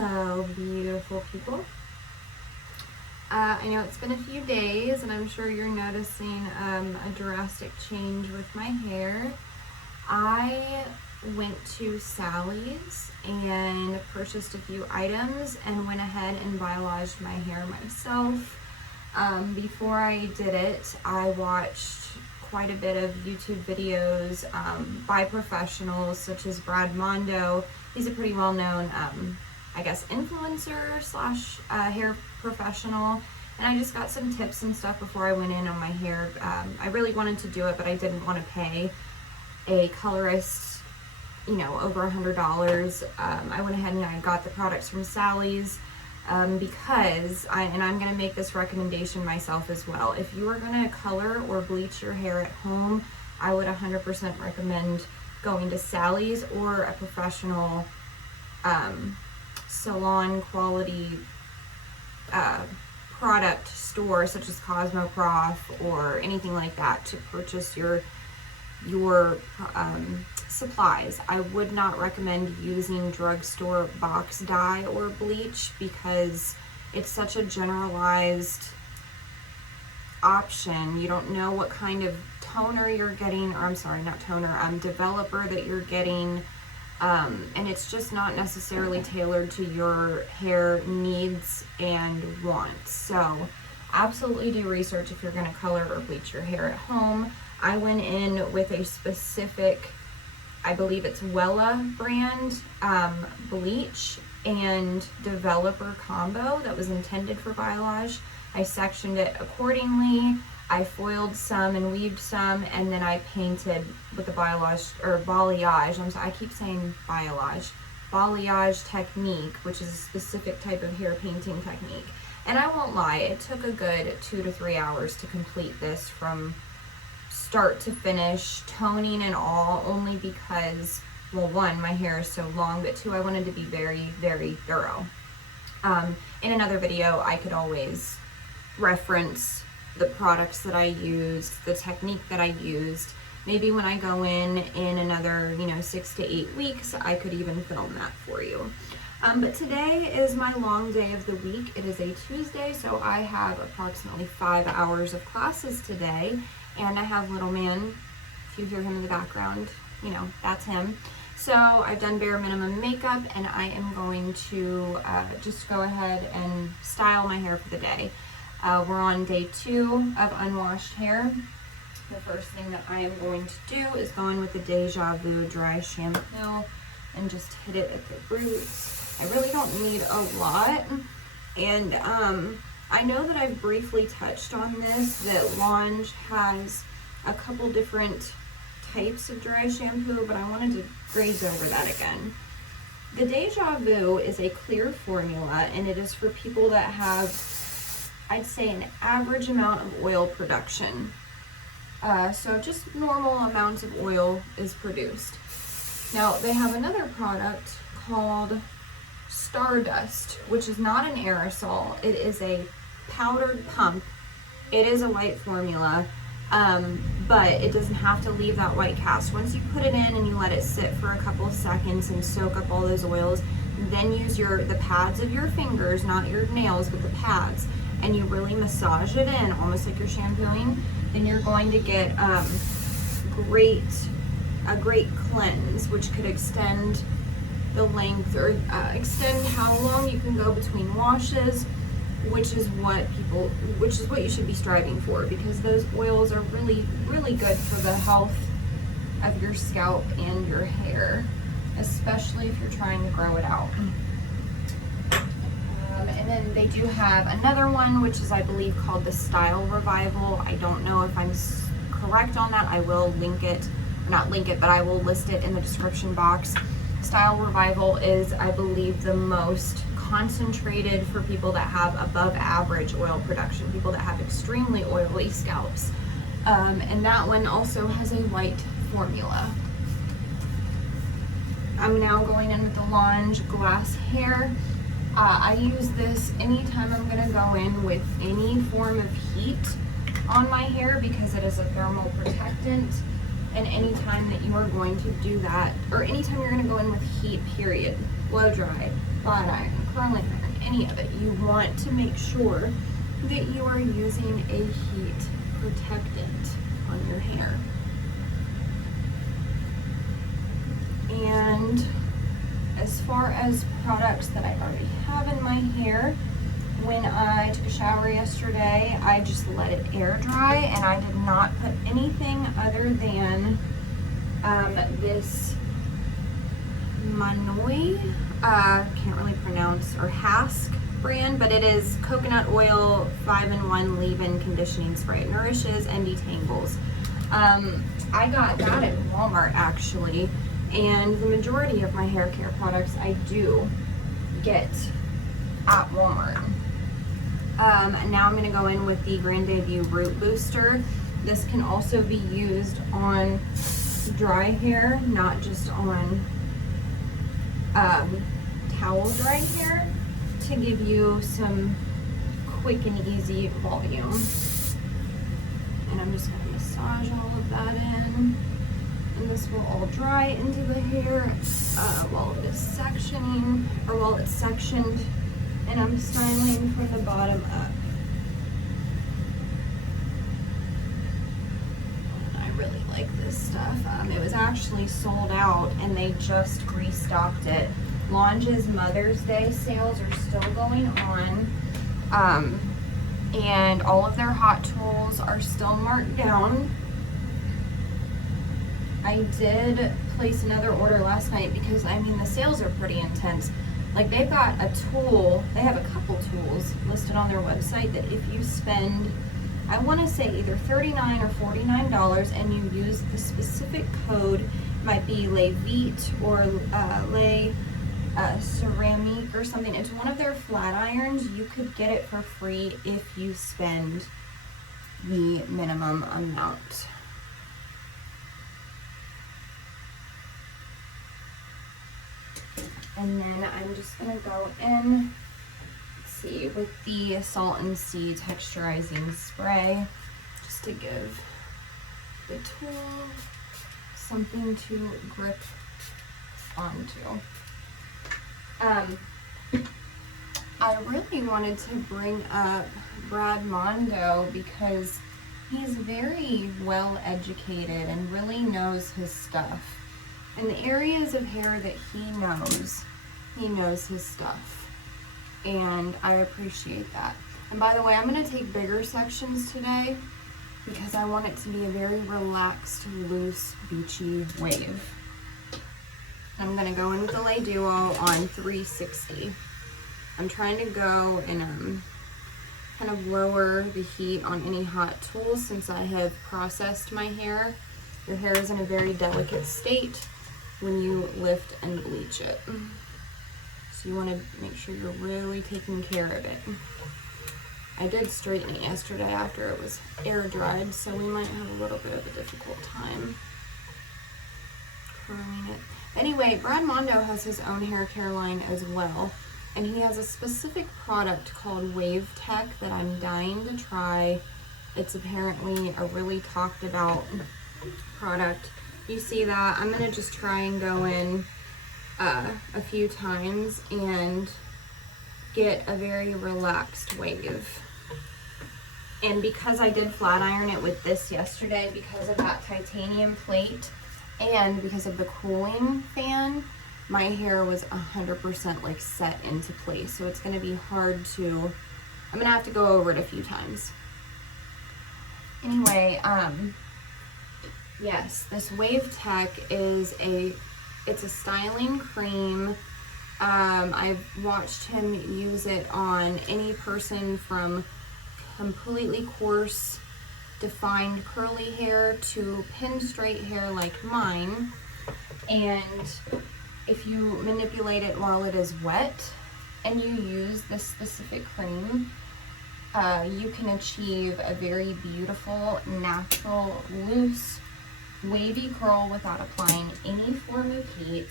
Hello, beautiful people. I know it's been a few days and I'm sure you're noticing a drastic change with my hair. I went to Sally's and purchased a few items and went ahead and biologed my hair myself. Before I did it, I watched quite a bit of YouTube videos by professionals such as Brad Mondo. He's a pretty well-known, I guess, influencer slash hair professional. And I just got some tips and stuff before I went in on my hair. I really wanted to do it, but I didn't want to pay a colorist, you know, over $100. I went ahead and I got the products from Sally's because I'm going to make this recommendation myself as well. If you are going to color or bleach your hair at home, I would 100% recommend going to Sally's or a professional salon quality product store such as Cosmoprof or anything like that to purchase your supplies. I would not recommend using drugstore box dye or bleach because it's such a generalized option. You don't know what kind of toner you're getting, or I'm sorry, not toner, developer that you're getting, and it's just not necessarily tailored to your hair needs and wants. So absolutely do research if you're going to color or bleach your hair at home. I went in with a specific, I believe it's Wella brand bleach and developer combo that was intended for biolage. I sectioned it accordingly. I foiled some and weaved some, and then I painted with the balayage. I keep saying balayage technique, which is a specific type of hair painting technique. And I won't lie, it took a good 2 to 3 hours to complete this from start to finish, toning and all, only because, well, one, my hair is so long, but two, I wanted to be very, very thorough. In another video, I could always reference the products that I used, the technique that I used. Maybe when I go in another, 6 to 8 weeks, I could even film that for you. But today is my long day of the week. It is a Tuesday, so I have approximately 5 hours of classes today. And I have little man, if you hear him in the background, that's him. So I've done bare minimum makeup, and I am going to just go ahead and style my hair for the day. We're on day 2 of unwashed hair. The first thing that I am going to do is go in with the Deja dry shampoo and just hit it at the roots. I really don't need a lot. And I know that I've briefly touched on this, that Lange has a couple different types of dry shampoo, but I wanted to graze over that again. The Deja is a clear formula, and it is for people that have, I'd say, an average amount of oil production. So just normal amounts of oil is produced. Now, they have another product called Stardust, which is not an aerosol. It is a powdered pump. It is a white formula, but it doesn't have to leave that white cast. Once you put it in and you let it sit for a couple of seconds and soak up all those oils, then use the pads of your fingers, not your nails, but the pads, and you really massage it in, almost like you're shampooing, then you're going to get a great cleanse, which could extend the length or extend how long you can go between washes, which is what you should be striving for, because those oils are really, really good for the health of your scalp and your hair, especially if you're trying to grow it out. And then they do have another one, which is, I believe, called the Style Revival. I don't know if I'm correct on that. I will link it, or not link it, but I will list it in the description box. Style Revival is, I believe, the most concentrated for people that have above average oil production, people that have extremely oily scalps. And that one also has a white formula. I'm now going in with the Lange Glass Hair. I use this anytime I'm going to go in with any form of heat on my hair because it is a thermal protectant. And anytime that you are going to do that, or anytime you're going to go in with heat, period, blow dry, flat iron, curling iron, any of it, you want to make sure that you are using a heat protectant on your hair. And as far as products that I already have in my hair, when I took a shower yesterday, I just let it air dry, and I did not put anything other than this Monoi, can't really pronounce, or Hask brand, but it is coconut oil 5-in-1 leave-in conditioning spray. It nourishes and detangles. I got that at Walmart actually, and the majority of my hair care products I do get at Walmart. Now I'm going to go in with the Grand Debut Root Booster. This can also be used on dry hair, not just on towel dry hair, to give you some quick and easy volume. And I'm just going to massage all of that in. And this will all dry into the hair while it is sectioning, or while it's sectioned. And I'm styling from the bottom up. And I really like this stuff. It was actually sold out, and they just restocked it. Lange's Mother's Day sales are still going on. And all of their hot tools are still marked down. I did place another order last night because, I mean, the sales are pretty intense. Like, they've got a tool, they have a couple tools listed on their website that if you spend, I want to say either $39 or $49, and you use the specific code, might be Le Vite or Le Ceramique or something, it's one of their flat irons, you could get it for free if you spend the minimum amount. And then I'm just going to go in, let's see, with the Salt and Sea Texturizing Spray, just to give the tool something to grip onto. I really wanted to bring up Brad Mondo because he's very well educated and really knows his stuff. In the areas of hair that he knows his stuff, and I appreciate that. And by the way, I'm going to take bigger sections today because I want it to be a very relaxed, loose, beachy wave. I'm going to go in with the Lay Duo on 360. I'm trying to go and kind of lower the heat on any hot tools since I have processed my hair. Your hair is in a very delicate state when you lift and bleach it. So you want to make sure you're really taking care of it. I did straighten it yesterday after it was air dried, so we might have a little bit of a difficult time curling it. Anyway, Brad Mondo has his own hair care line as well, and he has a specific product called Wave Tech that I'm dying to try. It's apparently a really talked about product. You see that? I'm going to just try and go in a few times and get a very relaxed wave. And because I did flat iron it with this yesterday because of that titanium plate and because of the cooling fan, my hair was 100% like set into place. So it's going to be hard to, I'm going to have to go over it a few times. Anyway, yes, this Wave Tech is it's a styling cream. I've watched him use it on any person from completely coarse, defined curly hair to pin straight hair like mine. And if you manipulate it while it is wet and you use this specific cream, you can achieve a very beautiful, natural, loose, wavy curl without applying any form of heat,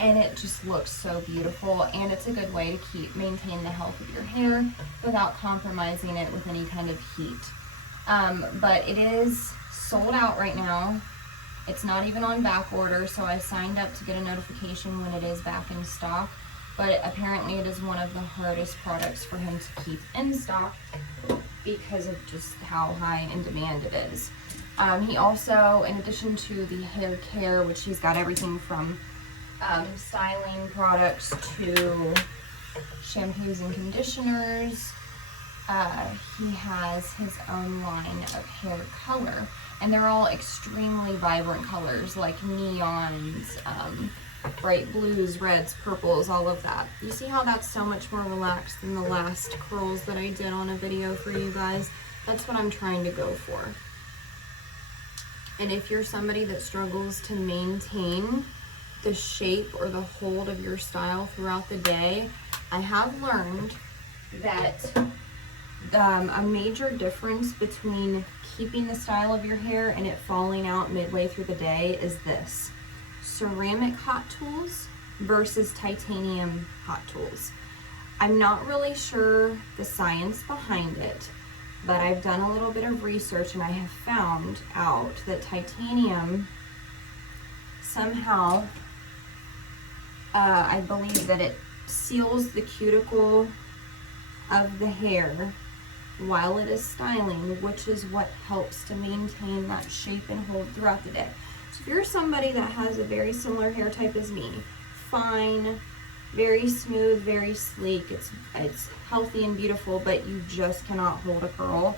and it just looks so beautiful. And it's a good way to maintain the health of your hair without compromising it with any kind of heat. But it is sold out right now. It's not even on back order, so I signed up to get a notification when it is back in stock. But apparently it is one of the hardest products for him to keep in stock because of just how high in demand it is. He also, in addition to the hair care, which he's got everything from styling products to shampoos and conditioners, he has his own line of hair color. And they're all extremely vibrant colors, like neons, bright blues, reds, purples, all of that. You see how that's so much more relaxed than the last curls that I did on a video for you guys? That's what I'm trying to go for. And if you're somebody that struggles to maintain the shape or the hold of your style throughout the day, I have learned that a major difference between keeping the style of your hair and it falling out midway through the day is this: ceramic hot tools versus titanium hot tools. I'm not really sure the science behind it, but I've done a little bit of research and I have found out that titanium somehow, I believe that it seals the cuticle of the hair while it is styling, which is what helps to maintain that shape and hold throughout the day. So if you're somebody that has a very similar hair type as me, fine, very smooth, very sleek, it's healthy and beautiful, but you just cannot hold a curl,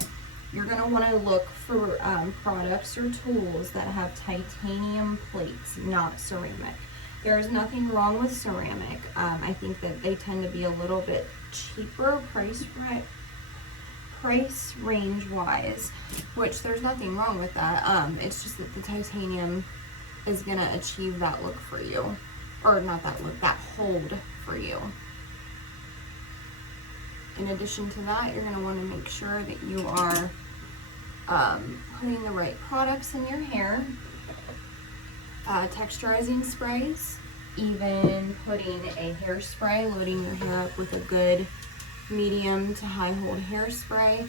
you're going to want to look for products or tools that have titanium plates, not ceramic. There is nothing wrong with ceramic. I think that they tend to be a little bit cheaper price range wise, which there's nothing wrong with that. It's just that the titanium is going to achieve that look for you. Or not that look, that hold for you. In addition to that, you're going to want to make sure that you are putting the right products in your hair. Texturizing sprays, even putting a hairspray, loading your hair up with a good medium to high hold hairspray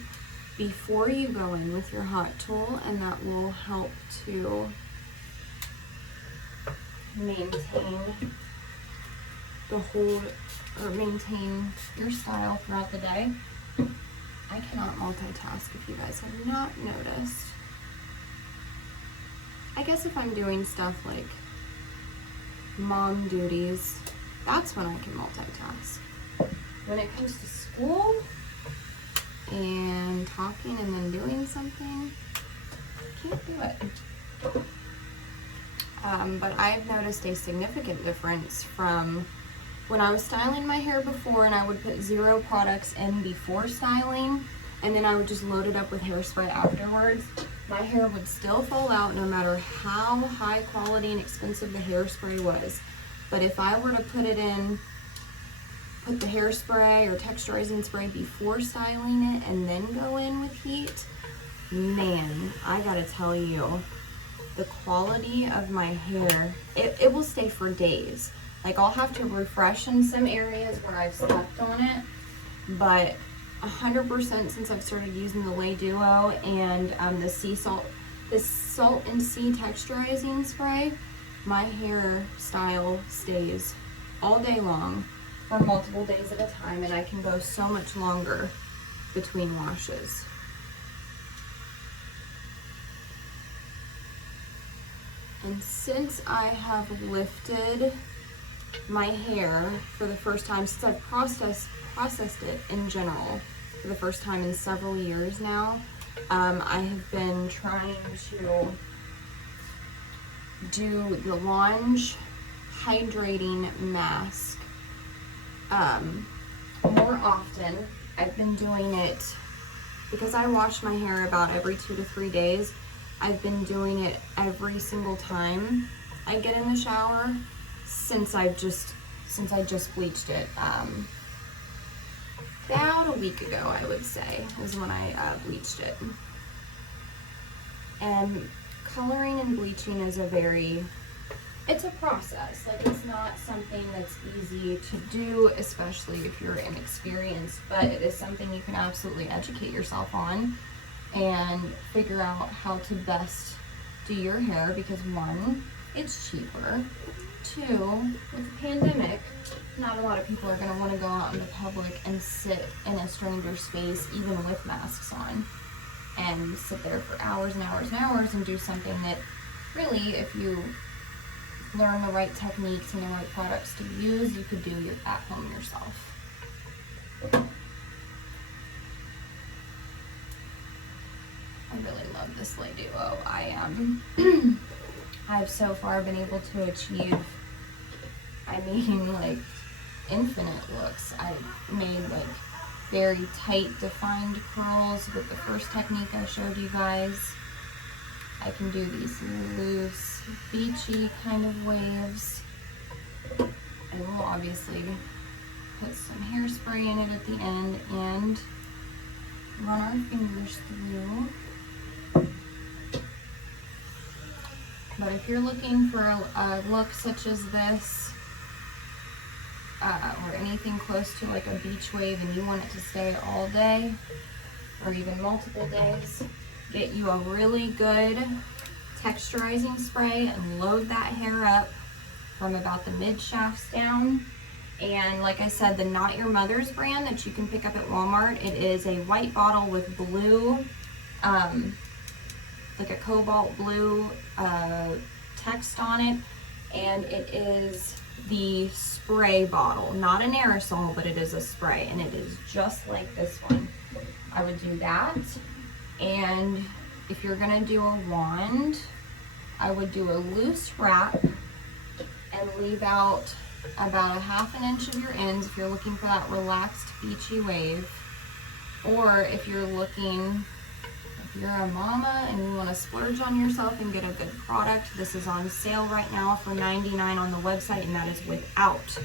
before you go in with your hot tool, and that will help to maintain the hold or maintain your style throughout the day. I cannot multitask if you guys have not noticed. I guess if I'm doing stuff like mom duties, that's when I can multitask. When it comes to school and talking and then doing something, I can't do it. But I've noticed a significant difference from when I was styling my hair before and I would put 0 products in before styling and then I would just load it up with hairspray afterwards. My hair would still fall out no matter how high quality and expensive the hairspray was. But if I were to put the hairspray or texturizing spray before styling it and then go in with heat, man, I gotta tell you, the quality of my hair, it will stay for days. Like, I'll have to refresh in some areas where I've slept on it, but 100% since I've started using the Lay Duo and the Salt and Sea texturizing spray, my hair style stays all day long for multiple days at a time, and I can go so much longer between washes. And since I have lifted my hair for the first time, since I've processed it in general for the first time in several years now, I have been trying to do the Launge hydrating mask more often. I've been doing it because I wash my hair about every 2 to 3 days. I've been doing it every single time I get in the shower since I just bleached it. About a week ago, I would say, is when I bleached it. And coloring and bleaching is it's a process. Like, it's not something that's easy to do, especially if you're inexperienced, but it is something you can absolutely educate yourself on and figure out how to best do your hair because one, it's cheaper. Two, with the pandemic, not a lot of people are going to want to go out in the public and sit in a stranger's face, even with masks on, and sit there for hours and hours and hours and do something that really, if you learn the right techniques and the right products to use, you could do at home yourself. I really love this Lay Duo. I've so far been able to achieve, I mean, like, infinite looks. I made like very tight defined curls with the first technique I showed you guys. I can do these loose, beachy kind of waves. I will obviously put some hairspray in it at the end and run our fingers through. But if you're looking for a look such as this, or anything close to like a beach wave, and you want it to stay all day, or even multiple days, get you a really good texturizing spray and load that hair up from about the mid shafts down. And like I said, the Not Your Mother's brand that you can pick up at Walmart, it is a white bottle with blue, like a cobalt blue text on it, and it is the spray bottle, not an aerosol, but it is a spray, and it is just like this one. I would do that. And if you're gonna do a wand, I would do a loose wrap and leave out about a ½ inch of your ends if you're looking for that relaxed beachy wave. Or if you're looking, if you're a mama and you want to splurge on yourself and get a good product, this is on sale right now for $99 on the website, and that is without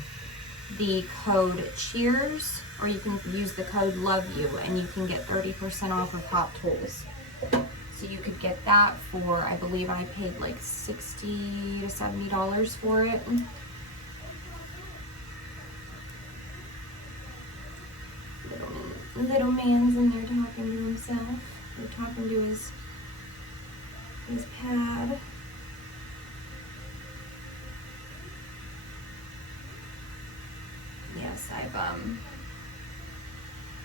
the code CHEERS, or you can use the code LOVEYOU and you can get 30% off of Hot Tools. So you could get that for, I believe I paid like $60 to $70 for it. Little man's in there talking to himself. Or talking to his pad. Yes, I've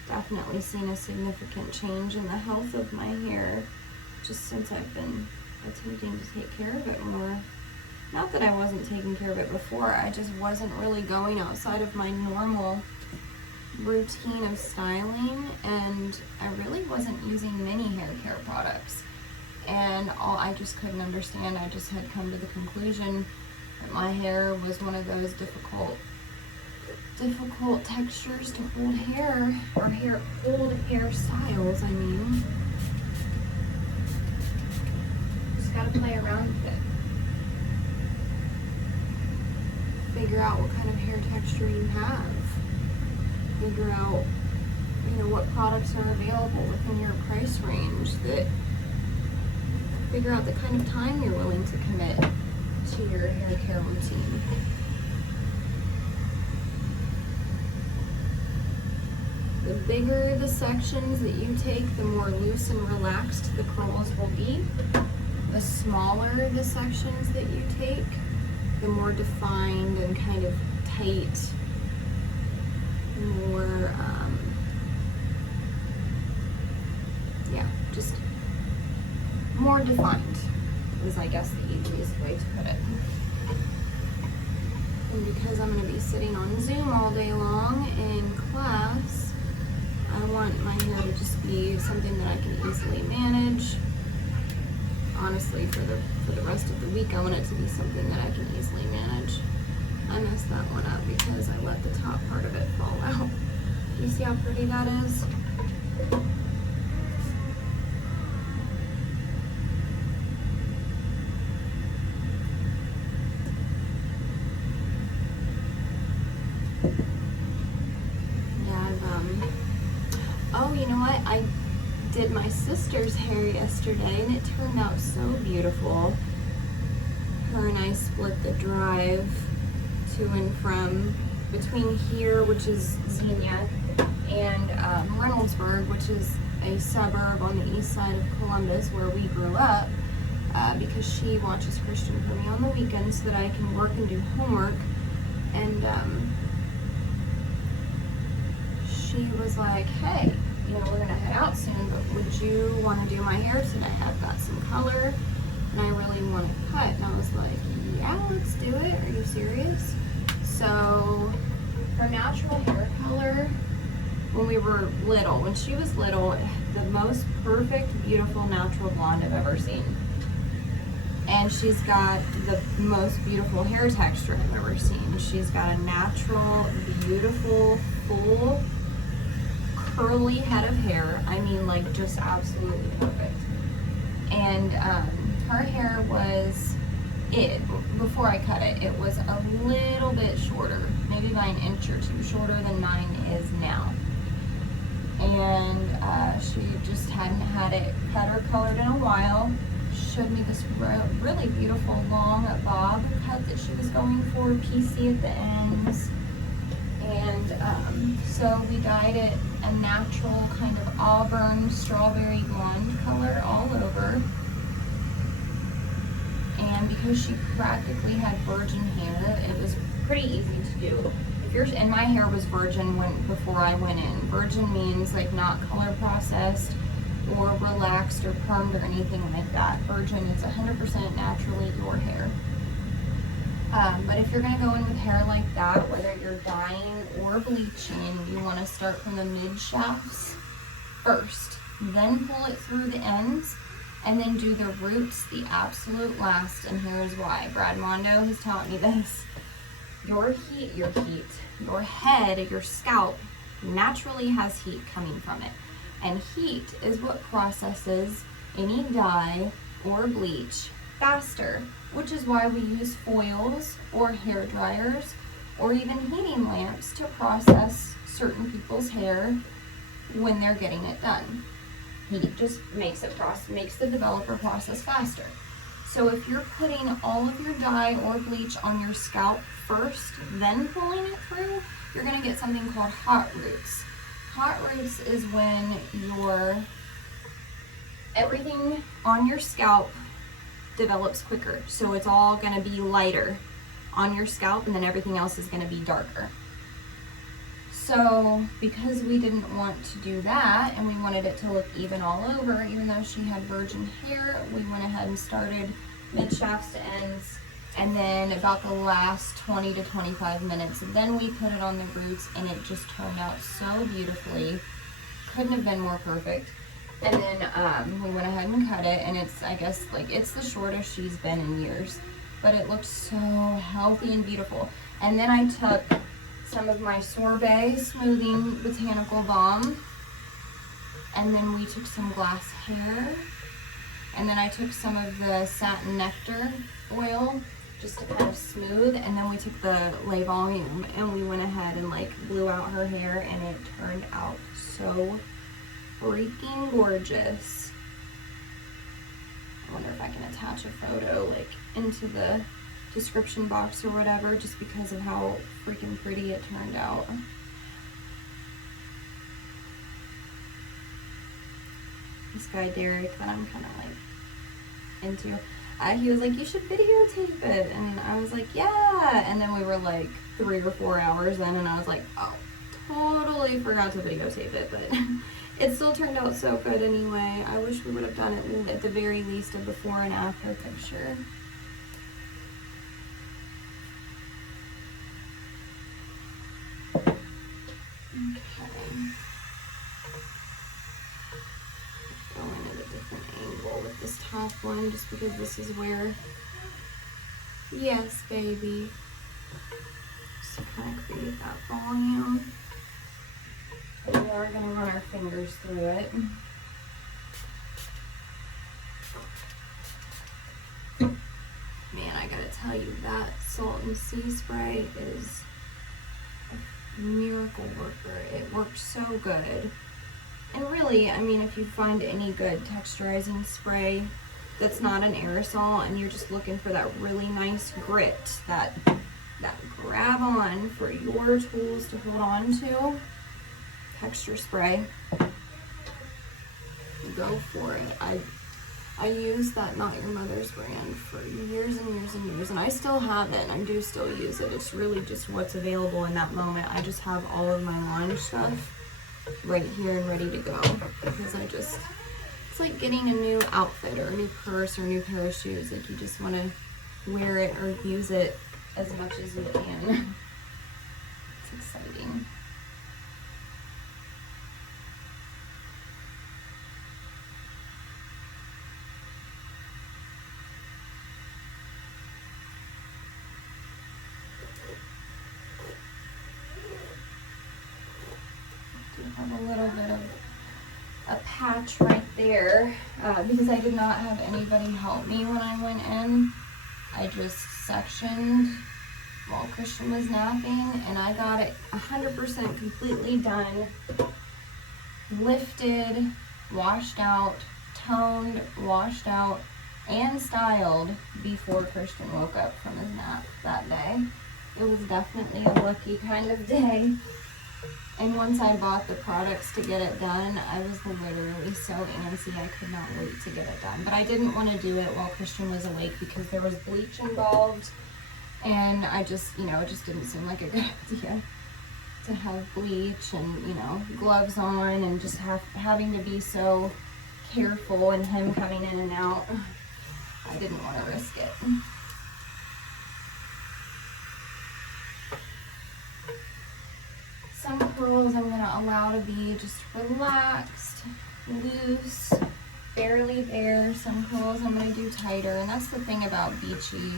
definitely seen a significant change in the health of my hair just since I've been attempting to take care of it more. Not that I wasn't taking care of it before, I just wasn't really going outside of my normal routine of styling, and I really wasn't using many hair care products, and I just couldn't understand. I just had come to the conclusion that my hair was one of those difficult textures to hold hair, or hold hair styles, I mean. Just gotta play around with it. Figure out what kind of hair texture you have. Figure out, what products are available within your price range. Figure out the kind of time you're willing to commit to your hair care routine. The bigger the sections that you take, the more loose and relaxed the curls will be. The smaller the sections that you take, the more defined and kind of tight, more, just more defined is, I guess, the easiest way to put it. And because I'm going to be sitting on Zoom all day long in class, I want my hair to just be something that I can easily manage. Honestly, for the rest of the week, I want it to be something that I can easily manage. I messed that one up because I let the top part of it fall out. You see how pretty that is? Oh, you know what? I did my sister's hair yesterday and it turned out so beautiful. Her and I split the drive to and from between here, which is Xenia, and Reynoldsburg, which is a suburb on the east side of Columbus where we grew up. because she watches Christian for me on the weekends so that I can work and do homework. And she was like, hey, you know, we're gonna head out soon, but would you want to do my hair today? I've got some color and I really want to cut. And I was like, yeah, let's do it. Are you serious? So her natural hair color when we were little, when she was little, the most perfect, beautiful, natural blonde I've ever seen. And she's got the most beautiful hair texture I've ever seen. She's got a natural, beautiful, full, curly head of hair. I mean, like, just absolutely perfect. And her hair was, before I cut it, it was a little bit shorter, maybe by an inch or two shorter than mine is now. And she just hadn't had it cut or colored in a while. Showed me this really beautiful long bob cut that she was going for, PC at the ends. And so we dyed it a natural kind of auburn strawberry blonde color all over. And because she practically had virgin hair, it was pretty easy to do. And my hair was virgin before I went in. Virgin means like not color processed or relaxed or permed or anything like that. Virgin is 100% naturally your hair. But if you're gonna go in with hair like that, whether you're dyeing or bleaching, you wanna start from the mid shafts first, then pull it through the ends, and then do the roots the absolute last. And here's why. Brad Mondo has taught me this. Your head, your scalp naturally has heat coming from it. And heat is what processes any dye or bleach faster, which is why we use foils or hair dryers or even heating lamps to process certain people's hair when they're getting it done. Heat just makes the developer process faster. So if you're putting all of your dye or bleach on your scalp first, then pulling it through, you're gonna get something called hot roots. Hot roots is when everything on your scalp develops quicker. So it's all gonna be lighter on your scalp and then everything else is gonna be darker. So because we didn't want to do that and we wanted it to look even all over, even though she had virgin hair, we went ahead and started mid shafts to ends, and then about the last 20 to 25 minutes, then we put it on the roots and it just turned out so beautifully. Couldn't have been more perfect. And then we went ahead and cut it, and it's, I guess, like, it's the shortest she's been in years, but it looked so healthy and beautiful. And then I took some of my Sorbet smoothing Botanical Balm, and then we took some glass hair, and then I took some of the Satin Nectar oil just to kind of smooth, and then we took the Lay Volume and we went ahead and like blew out her hair, and it turned out so freaking gorgeous. I wonder if I can attach a photo like into the description box or whatever, just because of how freaking pretty it turned out. This guy Derek that I'm kind of like into, he was like, you should videotape it, and I was like, yeah. And then we were like 3 or 4 hours in, and I was like, oh, totally forgot to videotape it, but it still turned out so good anyway. I wish we would have done it at the very least a before and after picture. Top one, just because this is where, yes baby, just to kind of create that volume. We are going to run our fingers through it. Man, I gotta tell you, that Salt and Sea spray is a miracle worker. It works so good. And really, I mean, if you find any good texturizing spray that's not an aerosol and you're just looking for that really nice grit, that grab on for your tools to hold on to, texture spray, go for it. I used that Not Your Mother's brand for years and years and years, and I still have it, and I do still use it. It's really just what's available in that moment. I just have all of my launch stuff right here and ready to go, because it's like getting a new outfit or a new purse or a new pair of shoes. Like, you just want to wear it or use it as much as you can. It's exciting. Have a little bit of a patch right there because I did not have anybody help me when I went in. I just sectioned while Christian was napping, and I got it 100% completely done, lifted, washed out, toned, washed out, and styled before Christian woke up from his nap that day. It was definitely a lucky kind of day. And once I bought the products to get it done, I was literally so antsy. I could not wait to get it done. But I didn't want to do it while Christian was awake because there was bleach involved. And I just, it just didn't seem like a good idea to have bleach and, gloves on and just having to be so careful and him coming in and out. I didn't want to risk it. Some curls I'm going to allow to be just relaxed, loose, barely bare. Some curls I'm going to do tighter. And that's the thing about beachy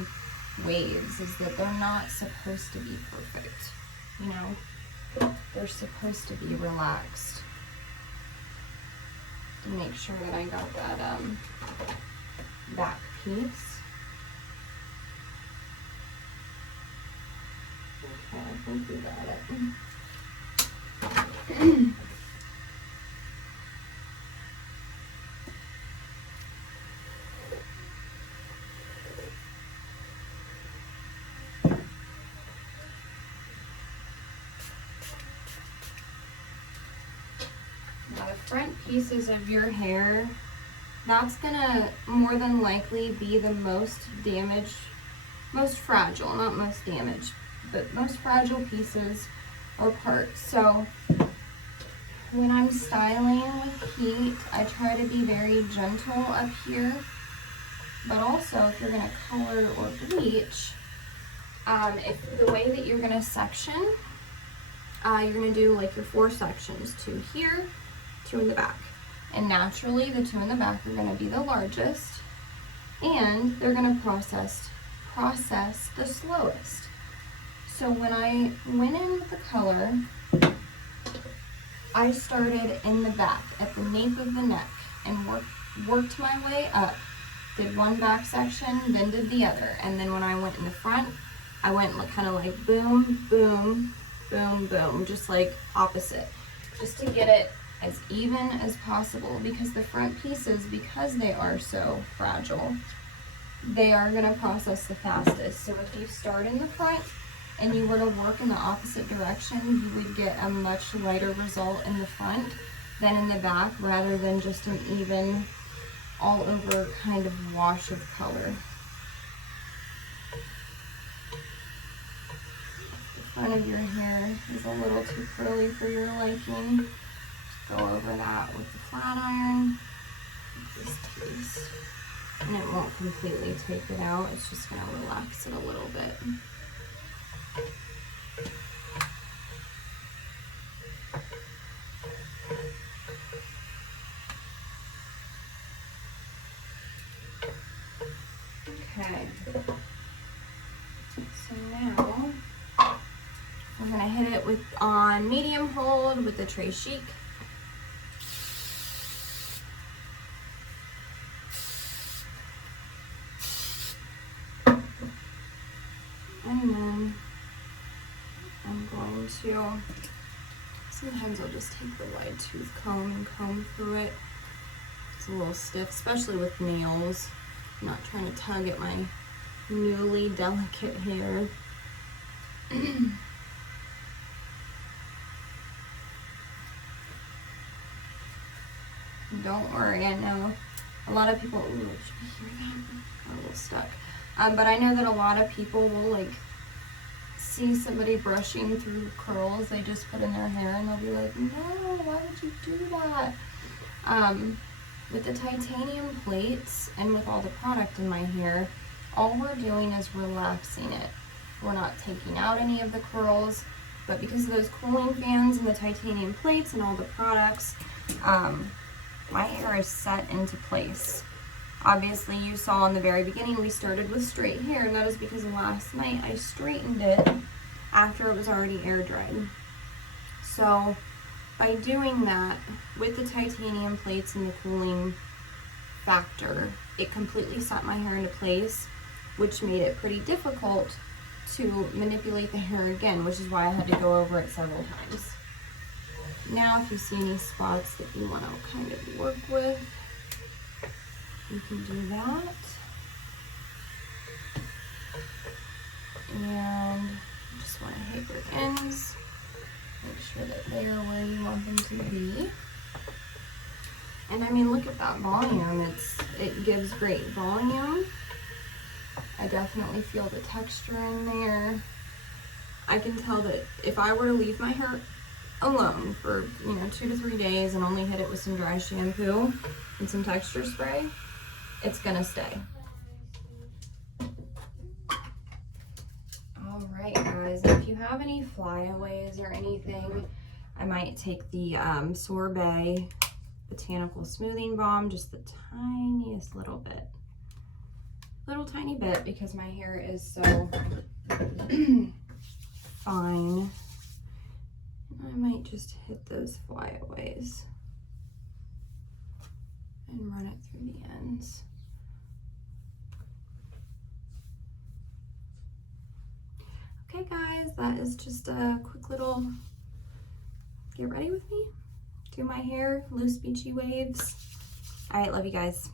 waves, is that they're not supposed to be perfect. They're supposed to be relaxed. To make sure that I got that back piece. Okay, I think we got it. Now the front pieces of your hair, that's gonna more than likely be the most damaged, most fragile, not most damaged, but most fragile pieces or parts. So when I'm styling with heat, I try to be very gentle up here, but also if you're gonna color or bleach, if the way that you're gonna section, you're gonna do like your 4 sections, 2 here, 2 in the back. And naturally the 2 in the back are gonna be the largest, and they're gonna process the slowest. So when I went in with the color, I started in the back at the nape of the neck and worked my way up. Did one back section, then did the other. And then when I went in the front, I went kind of like boom, boom, boom, boom, just like opposite, just to get it as even as possible, because the front pieces, because they are so fragile, they are gonna process the fastest. So if you start in the front and you were to work in the opposite direction, you would get a much lighter result in the front than in the back, rather than just an even, all over kind of wash of color. The front of your hair is a little too curly for your liking. Just go over that with the flat iron, with this piece. And it won't completely take it out, it's just gonna relax it a little bit. Okay, so now we're gonna hit it on medium hold with the Trois Chic. And then I'm going to, sometimes I'll just take the wide tooth comb and comb through it. It's a little stiff, especially with nails. I'm not trying to tug at my newly delicate hair. Don't worry, I know A lot of people, ooh, should we hear that? I'm a little stuck. But I know that a lot of people will like see somebody brushing through curls they just put in their hair and they'll be like, no, why would you do that? With the titanium plates and with all the product in my hair, all we're doing is relaxing it. We're not taking out any of the curls, but because of those cooling fans and the titanium plates and all the products, my hair is set into place. Obviously, you saw in the very beginning we started with straight hair, and that is because last night I straightened it after it was already air dried. So by doing that with the titanium plates and the cooling factor, it completely set my hair into place, which made it pretty difficult to manipulate the hair again, which is why I had to go over it several times. Now, if you see any spots that you want to kind of work with, you can do that. And you just want to hit your ends, make sure that they are where you want them to be. And I mean, look at that volume. It gives great volume. I definitely feel the texture in there. I can tell that if I were to leave my hair alone for 2 to 3 days and only hit it with some dry shampoo and some texture spray, it's gonna stay. All right, guys, if you have any flyaways or anything, I might take the Sorbet Botanical Smoothing Balm, just the tiniest little tiny bit, because my hair is so fine. I might just hit those flyaways and run it through the ends. Okay, guys, that is just a quick little get ready with me. Do my hair, loose beachy waves. All right, love you guys.